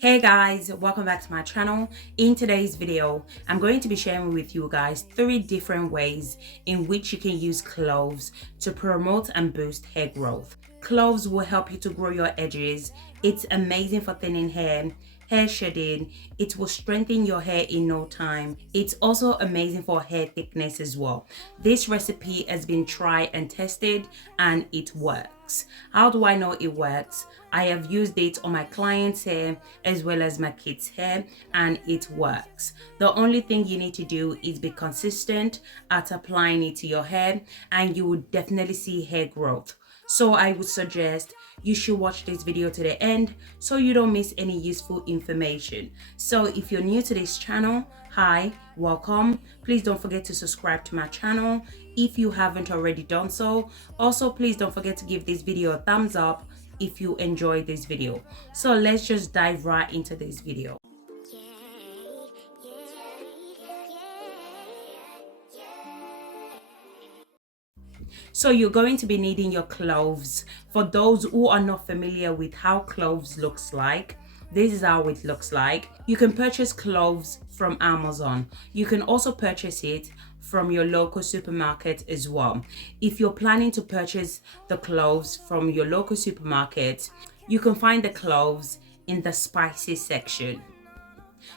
Hey guys, welcome back to my channel. In today's video, I'm going to be sharing with you guys 3 different ways in which you can use cloves to promote and boost hair growth. Cloves will help you to grow your edges. It's amazing for thinning hair shedding. It will strengthen your hair in no time. It's also amazing for hair thickness as well. This recipe has been tried and tested and it works. How do I know it works? I have used it on my clients' hair as well as my kids' hair, and it works. The only thing you need to do is be consistent at applying it to your hair, and you will definitely see hair growth. So I would suggest you should watch this video to the end so you don't miss any useful information. So if you're new to this channel, hi, welcome. Please don't forget to subscribe to my channel if you haven't already done so. Also, please don't forget to give this video a thumbs up if you enjoyed this video. So let's just dive right into this video. So you're going to be needing your cloves. For those who are not familiar with how cloves looks like, this is how it looks like. You can purchase cloves from Amazon. You can also purchase it from your local supermarket as well. If you're planning to purchase the cloves from your local supermarket, you can find the cloves in the spices section.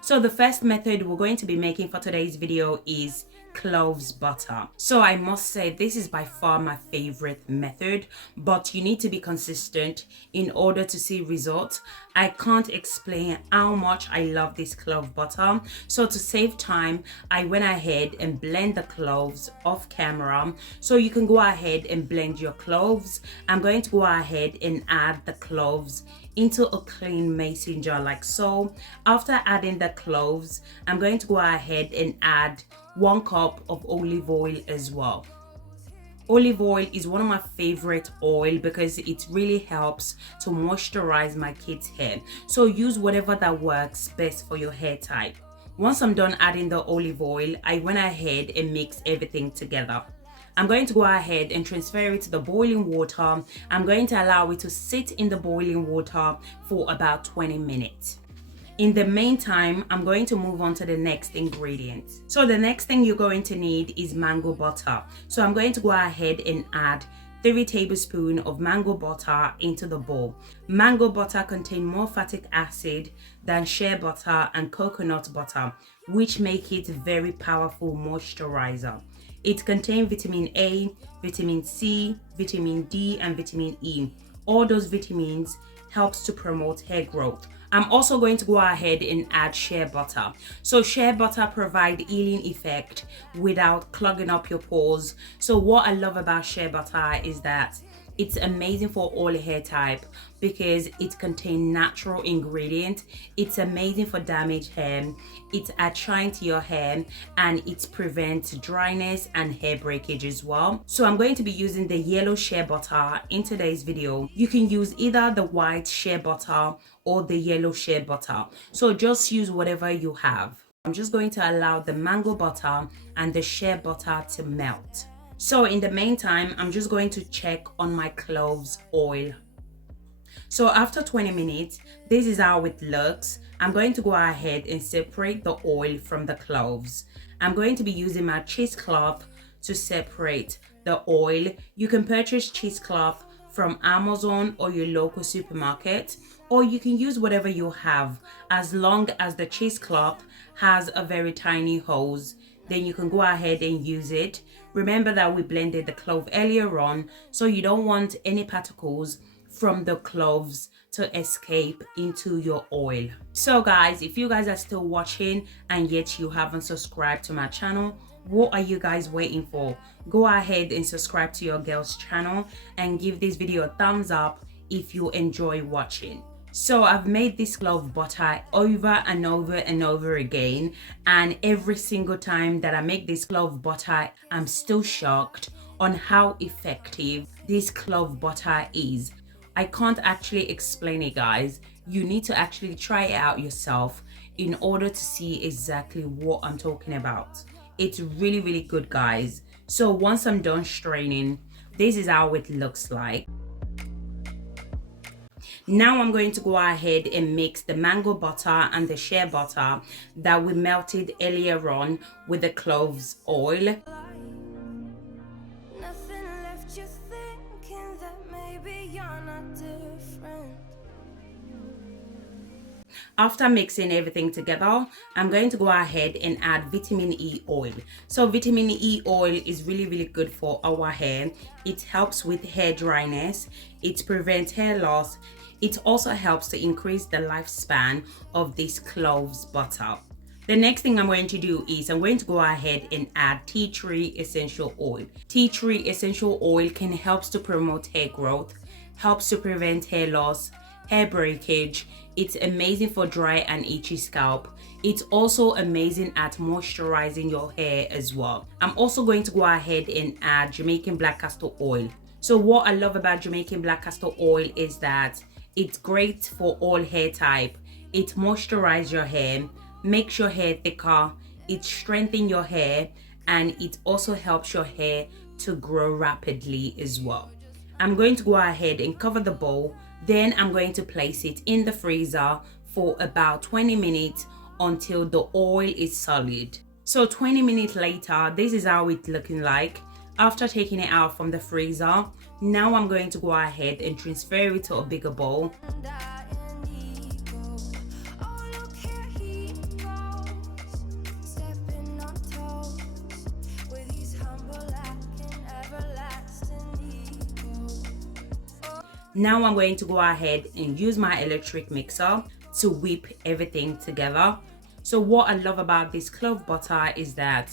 So the first method we're going to be making for today's video is Clove Butter. So I must say this is by far my favorite method, but you need to be consistent in order to see results. I can't explain how much I love this Clove Butter. So to save time, I went ahead and blend the cloves off camera. So you can go ahead and blend your cloves. I'm going to go ahead and add the cloves into a clean mason jar like so. After adding the cloves, I'm going to go ahead and add 1 cup of olive oil as well. Olive oil is one of my favorite oil because it really helps to moisturize my kids' hair. So use whatever that works best for your hair type. Once I'm done adding the olive oil, I went ahead and mixed everything together. I'm going to go ahead and transfer it to the boiling water. I'm going to allow it to sit in the boiling water for about 20 minutes. In the meantime, I'm going to move on to the next ingredient. So the next thing you're going to need is mango butter. So I'm going to go ahead and add 3 tablespoons of mango butter into the bowl. Mango butter contains more fatty acid than shea butter and coconut butter, which make it a very powerful moisturizer. It contains vitamin A, vitamin C, vitamin D, and vitamin E. All those vitamins helps to promote hair growth. I'm also going to go ahead and add shea butter. So shea butter provides healing effect without clogging up your pores. So what I love about shea butter is that it's amazing for all hair type because it contains natural ingredients. It's amazing for damaged hair. It adds shine to your hair and it prevents dryness and hair breakage as well. So I'm going to be using the yellow shea butter in today's video. You can use either the white shea butter or the yellow shea butter. So just use whatever you have. I'm just going to allow the mango butter and the shea butter to melt. So in the meantime, I'm just going to check on my cloves oil. So after 20 minutes, this is how it looks. I'm going to go ahead and separate the oil from the cloves. I'm going to be using my cheesecloth to separate the oil. You can purchase cheesecloth from Amazon or your local supermarket, or you can use whatever you have. As long as the cheesecloth has a very tiny hose, then you can go ahead and use it. Remember that we blended the clove earlier on, so you don't want any particles from the cloves to escape into your oil. So guys, if you guys are still watching and yet you haven't subscribed to my channel, what are you guys waiting for? Go ahead and subscribe to your girl's channel and give this video a thumbs up if you enjoy watching. So I've made this clove butter over and over and over again, and every single time that I make this clove butter, I'm still shocked on how effective this clove butter is. I can't actually explain it, guys. You need to actually try it out yourself in order to see exactly what I'm talking about. It's really, really good, guys. So once I'm done straining, this is how it looks like. Now I'm going to go ahead and mix the mango butter and the shea butter that we melted earlier on with the cloves oil. After mixing everything together, I'm going to go ahead and add vitamin E oil. So vitamin E oil is really good for our hair. It helps with hair dryness, it prevents hair loss, it also helps to increase the lifespan of this cloves butter. The next thing I'm going to do is I'm going to go ahead and add tea tree essential oil. Tea tree essential oil can help to promote hair growth, helps to prevent hair loss, hair breakage. It's amazing for dry and itchy scalp. It's also amazing at moisturizing your hair as well. I'm also going to go ahead and add Jamaican Black Castor Oil. So what I love about Jamaican Black Castor Oil is that it's great for all hair type. It moisturizes your hair, makes your hair thicker, it strengthens your hair, and it also helps your hair to grow rapidly as well. I'm going to go ahead and cover the bowl. Then I'm going to place it in the freezer for about 20 minutes until the oil is solid. So 20 minutes later, this is how it's looking like. After taking it out from the freezer, now I'm going to go ahead and transfer it to a bigger bowl. Now I'm going to go ahead and use my electric mixer to whip everything together. So what I love about this clove butter is that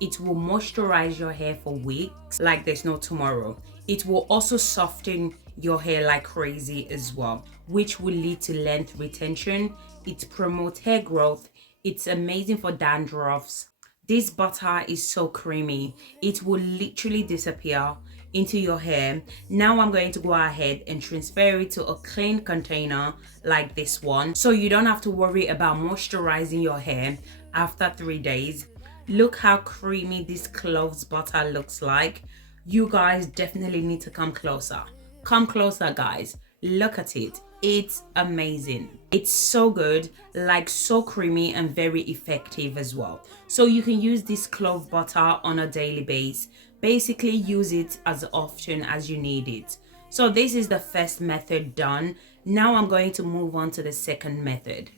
it will moisturize your hair for weeks like there's no tomorrow. It will also soften your hair like crazy as well, which will lead to length retention. It promotes hair growth. It's amazing for dandruffs. This butter is so creamy. It will literally disappear into your hair. Now I'm going to go ahead and transfer it to a clean container like this one, so you don't have to worry about moisturizing your hair after 3 days. Look how creamy this cloves butter looks like. You guys definitely need to come closer. Come closer, guys. Look at it. It's amazing. It's so good, like so creamy and very effective as well. So you can use this clove butter on a daily basis. Basically use it as often as you need it. So this is the first method done. Now I'm going to move on to the second method.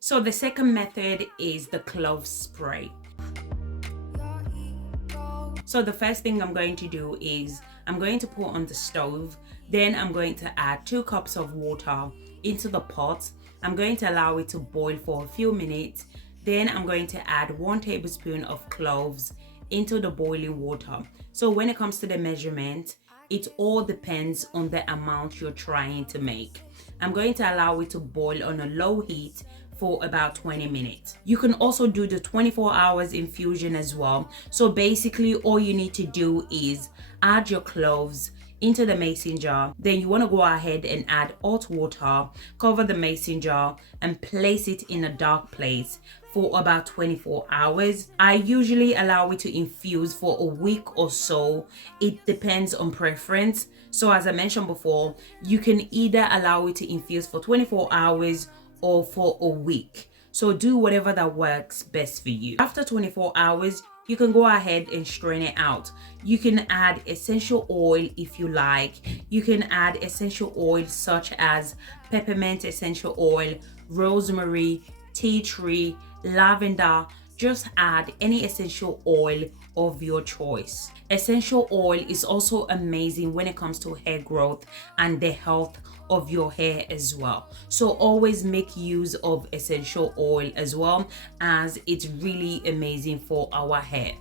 So the second method is the Clove Spray. So the first thing I'm going to do is I'm going to put on the stove. Then I'm going to add 2 cups of water into the pot. I'm going to allow it to boil for a few minutes. Then I'm going to add 1 tablespoon of cloves into the boiling water. So when it comes to the measurement, it all depends on the amount you're trying to make. I'm going to allow it to boil on a low heat for about 20 minutes. You can also do the 24 hours infusion as well. So basically all you need to do is add your cloves into the mason jar. Then you want to go ahead and add hot water, cover the mason jar and place it in a dark place for about 24 hours. I usually allow it to infuse for a week or so. It depends on preference. So as I mentioned before, you can either allow it to infuse for 24 hours or for a week. So do whatever that works best for you. After 24 hours, you can go ahead and strain it out. You can add essential oil if you like. You can add essential oils such as peppermint essential oil, rosemary, tea tree, lavender. Just add any essential oil of your choice. Essential oil is also amazing when it comes to hair growth and the health of your hair as well. So always make use of essential oil as well, as it's really amazing for our hair.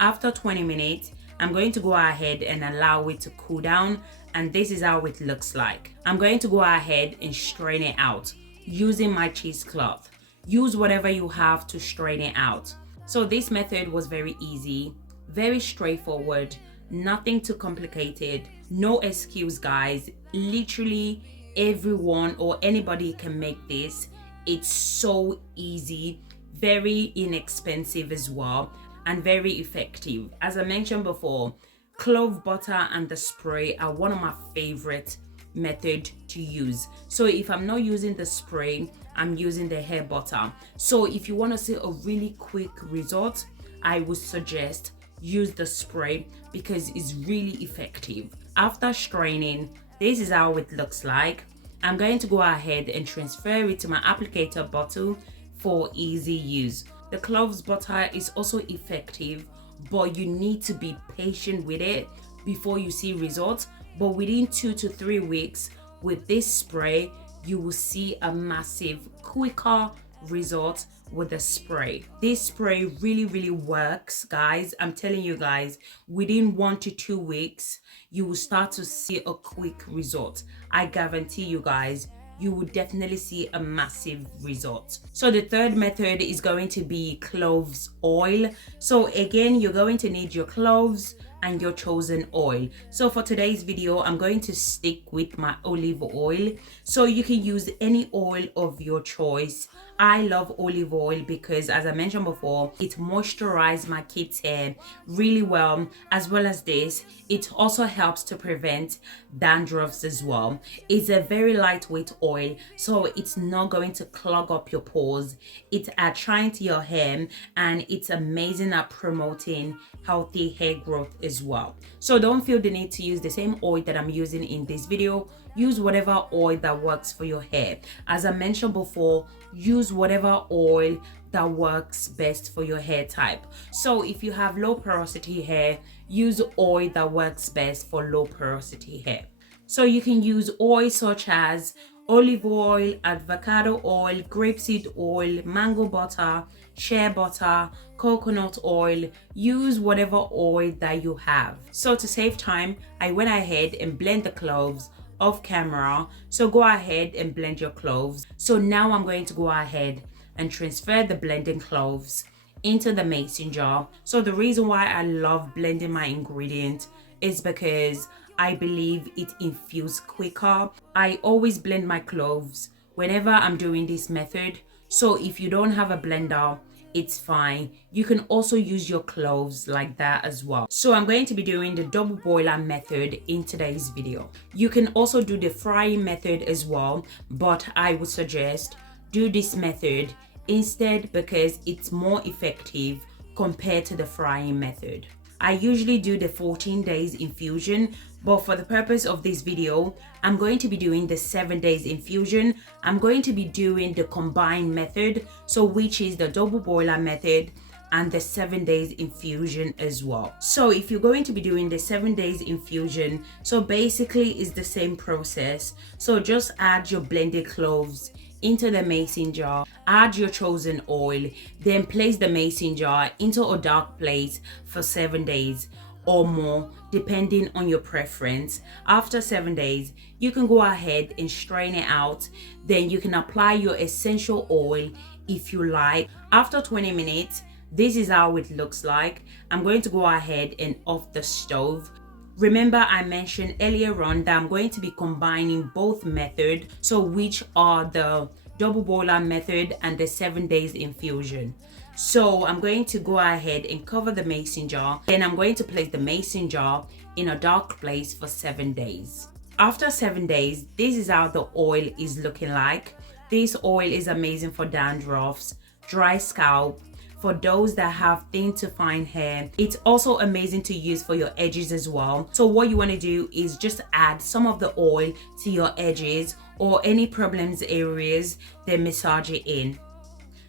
After 20 minutes, I'm going to go ahead and allow it to cool down, and this is how it looks like. I'm going to go ahead and strain it out using my cheesecloth. Use whatever you have to strain it out. So this method was very easy, very straightforward, nothing too complicated. No excuse, guys. Literally everyone or anybody can make this. It's so easy, very inexpensive as well, and very effective. As I mentioned before, clove butter and the spray are one of my favorite method to use. So if I'm not using the spray, I'm using the hair butter. So if you want to see a really quick result, I would suggest use the spray because it's really effective. After straining, this is how it looks like. I'm going to go ahead and transfer it to my applicator bottle for easy use. The Clove Butter is also effective, but you need to be patient with it before you see results. But within 2 to 3 weeks with this spray, you will see a massive, quicker result with the spray. This spray really works, guys. I'm telling you guys, within 1 to 2 weeks, you will start to see a quick result. I guarantee you guys, you will definitely see a massive result. So the third method is going to be Clove Oil. So again, you're going to need your cloves and your chosen oil. So for today's video, I'm going to stick with my olive oil. So you can use any oil of your choice. I love olive oil because, as I mentioned before, it moisturizes my kids' hair really well. As well as this, it also helps to prevent dandruffs as well. It's a very lightweight oil, so it's not going to clog up your pores. It's attracting to your hair, and it's amazing at promoting healthy hair growth as well. So don't feel the need to use the same oil that I'm using in this video. Use whatever oil that works for your hair. As I mentioned before, use whatever oil that works best for your hair type. So if you have low porosity hair, use oil that works best for low porosity hair. So you can use oils such as olive oil, avocado oil, grapeseed oil, mango butter, shea butter, coconut oil. Use whatever oil that you have. So to save time, I went ahead and blend the cloves off camera. So go ahead and blend your cloves. So now I'm going to go ahead and transfer the blending cloves into the mason jar. So the reason why I love blending my ingredients is because I believe it infuses quicker. I always blend my cloves whenever I'm doing this method. So if you don't have a blender, it's fine. You can also use your cloves like that as well. So I'm going to be doing the double boiler method in today's video. You can also do the frying method as well, but I would suggest do this method instead because it's more effective compared to the frying method. I usually do the 14 days infusion, but for the purpose of this video, I'm going to be doing the 7 days infusion. I'm going to be doing the combined method, so which is the double boiler method and the 7 days infusion as well. So if you're going to be doing the 7 days infusion, so basically it's the same process. So just add your blended cloves into the mason jar, add your chosen oil, then place the mason jar into a dark place for 7 days or more, depending on your preference. After 7 days, you can go ahead and strain it out. Then you can apply your essential oil if you like. After 20 minutes, this is how it looks like. I'm going to go ahead and off the stove. Remember, I mentioned earlier on that I'm going to be combining both methods, so which are the double boiler method and the 7 days infusion. So I'm going to go ahead and cover the mason jar. Then I'm going to place the mason jar in a dark place for 7 days. After 7 days, this is how the oil is looking like. This oil is amazing for dandruffs, dry scalp, for those that have thin to fine hair. It's also amazing to use for your edges as well. So what you want to do is just add some of the oil to your edges or any problems areas, then massage it in.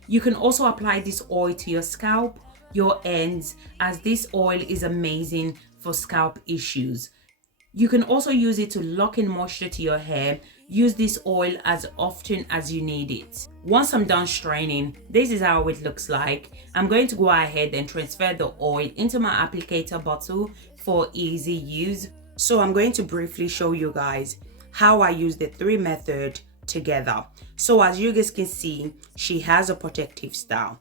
You can also apply this oil to your scalp, your ends, as this oil is amazing for scalp issues. You can also use it to lock in moisture to your hair. Use this oil as often as you need it. Once I'm done straining, this is how it looks like. I'm going to go ahead and transfer the oil into my applicator bottle for easy use. So I'm going to briefly show you guys how I use the 3 methods together. So as you guys can see, she has a protective style.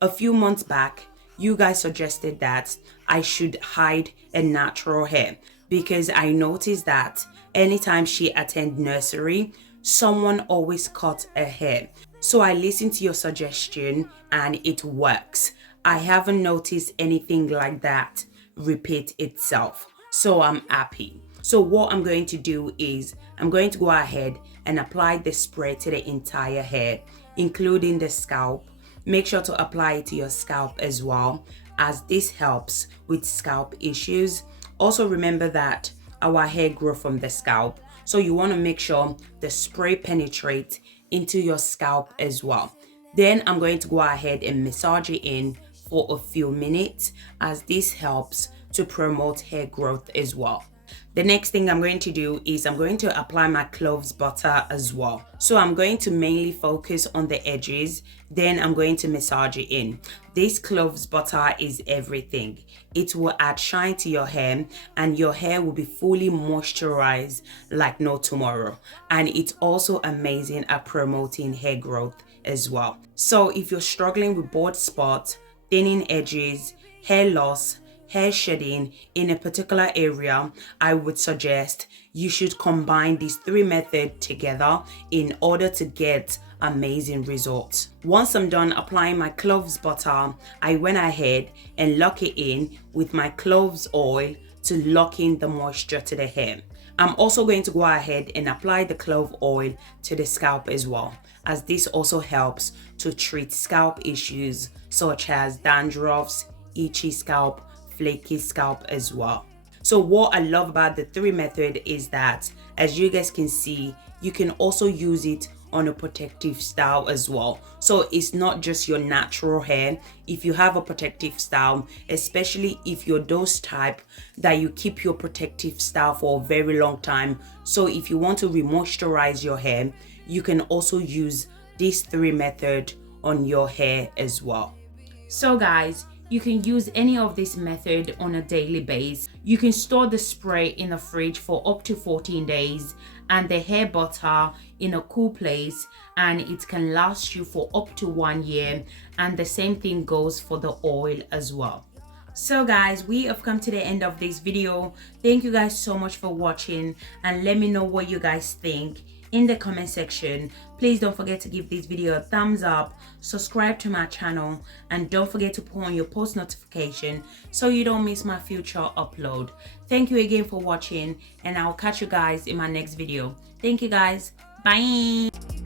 A few months back, you guys suggested that I should hide a natural hair, because I noticed that anytime she attend nursery, someone always cut her hair. So I listened to your suggestion and it works. I haven't noticed anything like that repeat itself. So I'm happy. So what I'm going to do is I'm going to go ahead and apply the spray to the entire hair, including the scalp. Make sure to apply it to your scalp as well, as this helps with scalp issues. Also remember that our hair grows from the scalp, so you want to make sure the spray penetrates into your scalp as well. Then I'm going to go ahead and massage it in for a few minutes, as this helps to promote hair growth as well. The next thing I'm going to do is I'm going to apply my Clove Butter as well. So I'm going to mainly focus on the edges, then I'm going to massage it in. This Clove Butter is everything. It will add shine to your hair, and your hair will be fully moisturized like no tomorrow. And it's also amazing at promoting hair growth as well. So if you're struggling with bald spots, thinning edges, hair loss, hair shedding in a particular area, I would suggest you should combine these 3 methods together in order to get amazing results. Once I'm done applying my Clove Butter, I went ahead and lock it in with my Clove Oil to lock in the moisture to the hair. I'm also going to go ahead and apply the Clove Oil to the scalp as well, as this also helps to treat scalp issues such as dandruffs, itchy scalp, flaky scalp as well. So what I love about the 3 method is that, as you guys can see, you can also use it on a protective style as well. So it's not just your natural hair. If you have a protective style, especially if you're those type that you keep your protective style for a very long time, so if you want to re-moisturize your hair, you can also use this 3 method on your hair as well. So guys, you can use any of this method on a daily basis. You can store the spray in the fridge for up to 14 days and the hair butter in a cool place, and it can last you for up to 1 year, and the same thing goes for the oil as well. So guys, we have come to the end of this video. Thank you guys so much for watching, and let me know what you guys think in the comment section. Please don't forget to give this video a thumbs up, subscribe to my channel, and don't forget to put on your post notification so you don't miss my future upload. Thank you again for watching, and I'll catch you guys in my next video. Thank you guys. Bye.